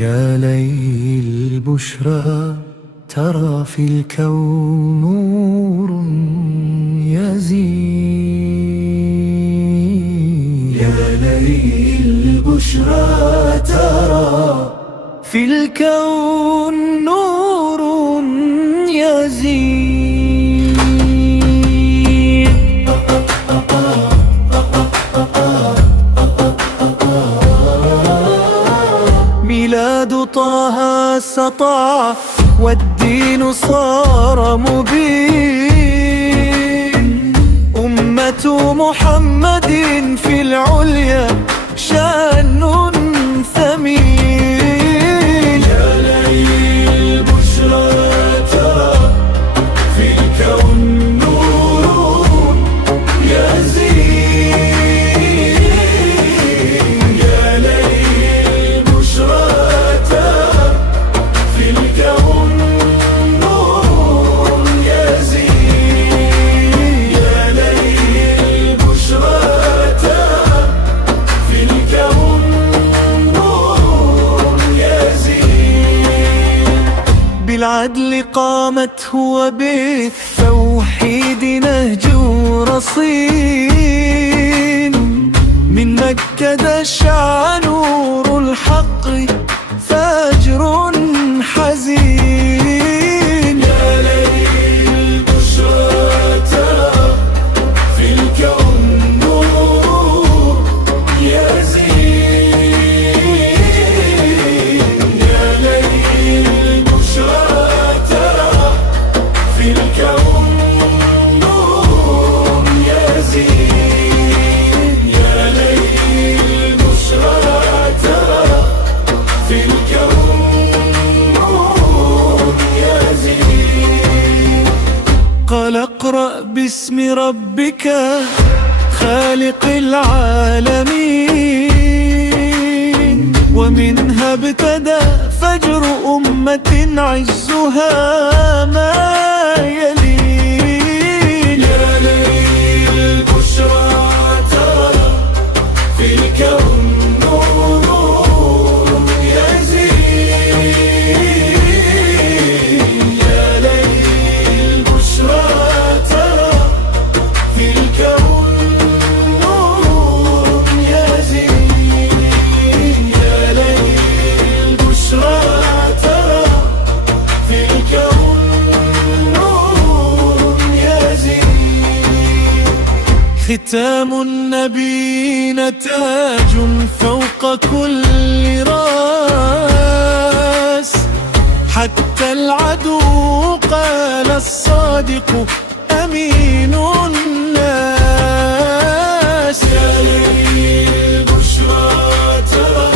يا ليل البشرى ترى في الكون نور يزيد. يا ليل البشرى ترى في الكون نور يزيد. ميلاد طه سطع والدين صار مبين. أمة محمد في العليا شأن ثمين. يا ليل البشرى ترى في الكون نور يزيد. يا ليل البشرى ترى في الكون نور يزيد. يا ليل البشرى ترى في الكون نور يزيد. بالعدل قامت وبالتوحيد نهج رصين. من مكة دشع نور الحق فجر حزين. يا ليل البشرى ترى في الكون نور يزيد. يا ليل البشرى ترى في الكون نور يزيد. يا ليل البشرى ترى في الكون نور يزيد. قال اقرأ باسم ربك خالق العالمين. ومنها ابتدى فجر أمة عزها ما يلين. يا ليل البشرى ترى في الكون نور يزيد. يا ليل البشرى ترى في الكون نور يزيد. يا ليل البشرى ترى في الكون نور يزيد. ختام النبيين تاج فوق كل راس. حتى العدو قال الصادق أمين الناس. يا ليل البشرى ترى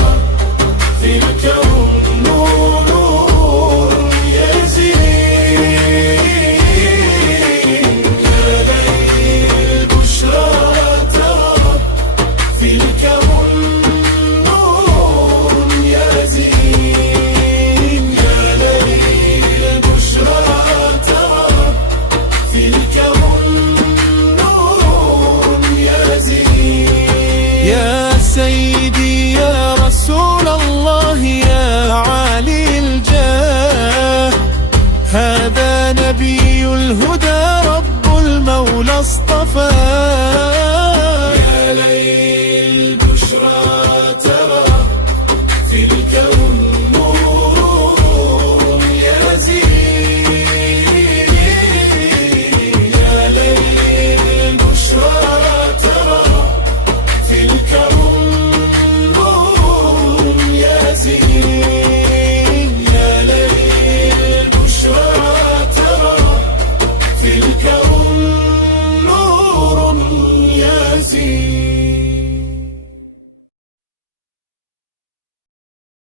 في الكون نور يزيد. يا ليل البشرى ترى في الكون نور يزيد. يا ليل البشرى ترى في الكون نور يزيد. يا سيدي يا رسول الله يا عالي الجاه. هذا نبي الهدى رب المولى اصطفاه. يا ليل البشرى ترى في الكون نور يزيد. يا ليل البشرى ترى في الكون نور يزيد. يا ليل البشرى ترى في الكون